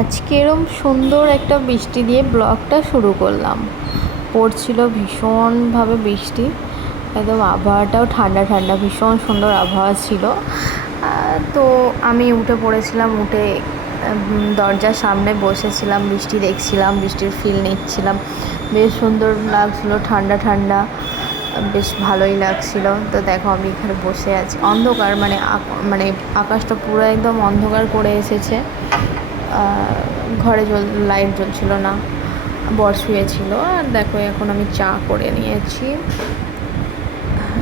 আজকে এরম সুন্দর একটা বৃষ্টি দিয়ে ব্লগটা শুরু করলাম। পড়ছিল ভীষণভাবে বৃষ্টি, একদম আবহাওয়াটাও ঠান্ডা ঠান্ডা, ভীষণ সুন্দর আবহাওয়া ছিল। তো আমি উঠে পড়েছিলাম, উঠে দরজার সামনে বসেছিলাম, বৃষ্টি দেখছিলাম, বৃষ্টির ফিল নিচ্ছিলাম। বেশ সুন্দর লাগছিলো, ঠান্ডা ঠান্ডা, বেশ ভালোই লাগছিলো। তো দেখো আমি এখানে বসে আছি, অন্ধকার মানে আকাশটা পুরো একদম অন্ধকার করে এসেছে। ঘরে লাইট জ্বলছিল না, বর শুয়েছিল। আর দেখো এখন আমি চা করে নিয়েছি,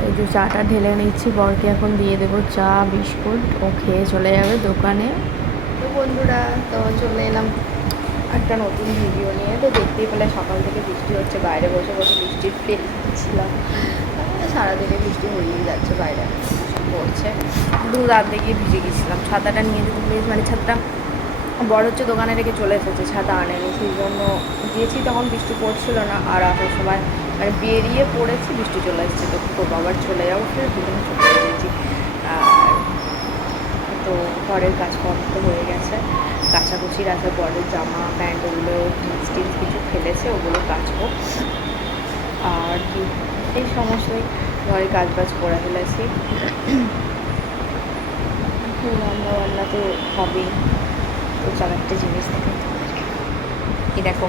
এই যে চাটা ঢেলে নিচ্ছি, বরকে এখন দিয়ে দেবো চা বিস্কুট, ও খেয়ে চলে যাবে দোকানে। তো বন্ধুরা, তো চলে এলাম একটা নতুন ভিডিও নিয়ে। তো দেখতেই পেলে সকাল থেকে বৃষ্টি হচ্ছে, বাইরে বসে বসে বৃষ্টির ফিল নিচ্ছিলাম। সারাদিনে বৃষ্টি হয়েই যাচ্ছে, বাইরে পড়ছে। রাত থেকে ভিজে গেছিলাম, ছাতাটা নিয়ে যেতে প্লিজ, মানে ছাতাটা বড় হচ্ছে দোকানে রেখে চলে এসেছে, ছাতা আনেনি, সেই জন্য দিয়েছি। তখন বৃষ্টি পড়ছিল না, আর আসার সময় মানে বেরিয়ে পড়েছি, বৃষ্টি চলে এসেছে। তো খুব আবার চলে যাবো, ফের দুদিন চলে গেছি। আর তো ঘরের কাজকর্ম তো হয়ে গেছে, কাচাকুচির আছে, বরের জামা প্যান্ট ওগুলো স্টিচ কিছু ফেলেছে, ওগুলো কাচবো। আর কি এই সমস্তই ঘরে কাজ বাজ করে ফেলেছি। রান্না বান্না তো হবেই। তো চল একটা জিনিস দেখে, এই দেখো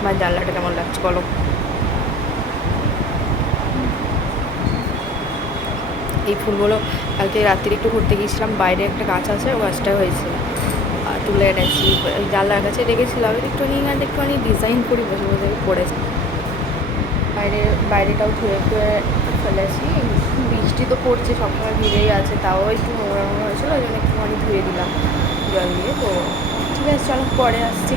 আমার জানলাটা কেমন লাগছে বলো। এই ফুলগুলো কালকে রাত্রিরে একটু ঘুরতে গিয়েছিলাম, বাইরে একটা গাছ আছে, ও গাছটা হয়েছে, তুলে এনেছি, জানলার কাছে রেখেছিলাম। একটুখানি ডিজাইন করি, বসে বসে করেছি। বাইরেটাও ধুয়ে ফেলেছি। বৃষ্টি তো পড়ছে, সবসময় ভিজেই আছে, তাও একটু নোংরা নোংরা হয়েছিল, ওই জন্য একটুখানি ধুয়ে দিলাম জল দিয়ে। তো ঠিক আছে, চলো পরে আসছি।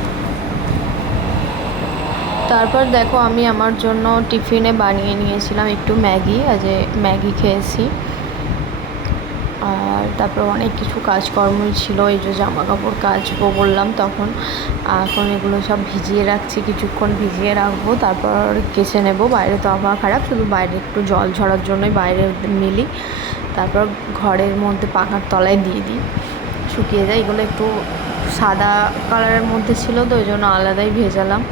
তারপর দেখো আমি আমার জন্য টিফিনে বানিয়ে নিয়েছিলাম একটু ম্যাগি, ম্যাগি খেয়েছি। আর তারপর অনেক কিছু কাজকর্মই ছিল, এই যে জামা কাপড় কাচবো বললাম তখন, এখন এগুলো সব ভিজিয়ে রাখছি, কিছুক্ষণ ভিজিয়ে রাখবো, তারপর কেচে নেব। বাইরে তো আবহাওয়া খারাপ, শুধু বাইরে একটু জল ঝরার জন্যই বাইরে মিলি, তারপর ঘরের মধ্যে পাখার তলায় দিয়ে দিই, শুকিয়ে যায়। এগুলো একটু সাদা কালারের মধ্যে ছিল, তো ওই জন্য আলাদাই ভেজালাম।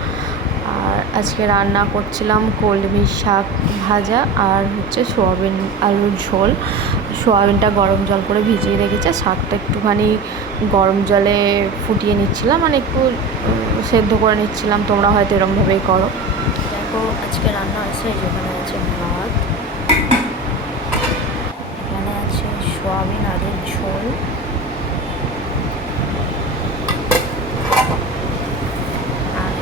আর আজকে রান্না করছিলাম কলমি শাক ভাজা, আর হচ্ছে সোয়াবিন আলুর ঝোল। সোয়াবিনটা গরম জল করে ভিজিয়ে রেখেছে, শাকটা একটুখানি গরম জলে ফুটিয়ে নিচ্ছিলাম, মানে একটু সেদ্ধ করে নিচ্ছিলাম। তোমরা হয়তো এরমভাবেই করো। দেখো আজকে রান্না আছে, যেখানে আছে ভাত, এখানে আছে সোয়াবিন আলুর ঝোল, আর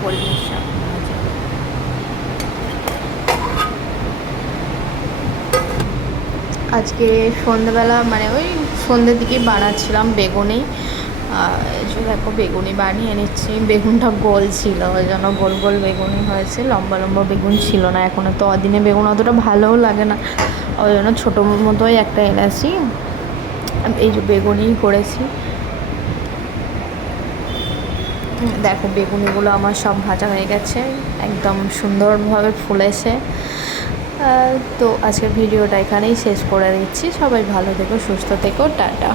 কলমি শাক ভাজা। আজকে সন্ধ্যেবেলা মানে ওই সন্ধ্যের দিকেই বানাচ্ছিলাম বেগুনি। দেখো বেগুনি বানিয়ে নিচ্ছি, বেগুনটা গোল ছিল, ওই জন্য গোল গোল বেগুনি হয়েছে, লম্বা লম্বা বেগুন ছিল না। এখন তো অদিনে বেগুন অতটা ভালোও লাগে না, ওই জন্য ছোটো মতোই একটা এনেছি, এই যে বেগুনি করেছি। দেখো বেগুনিগুলো আমার সব ভাজা হয়ে গেছে, একদম সুন্দরভাবে ফুলেছে। তো আজকের ভিডিওটা এখানেই শেষ করে দিচ্ছি। সবাই ভালো থেকো, সুস্থ থেকো, টাটা।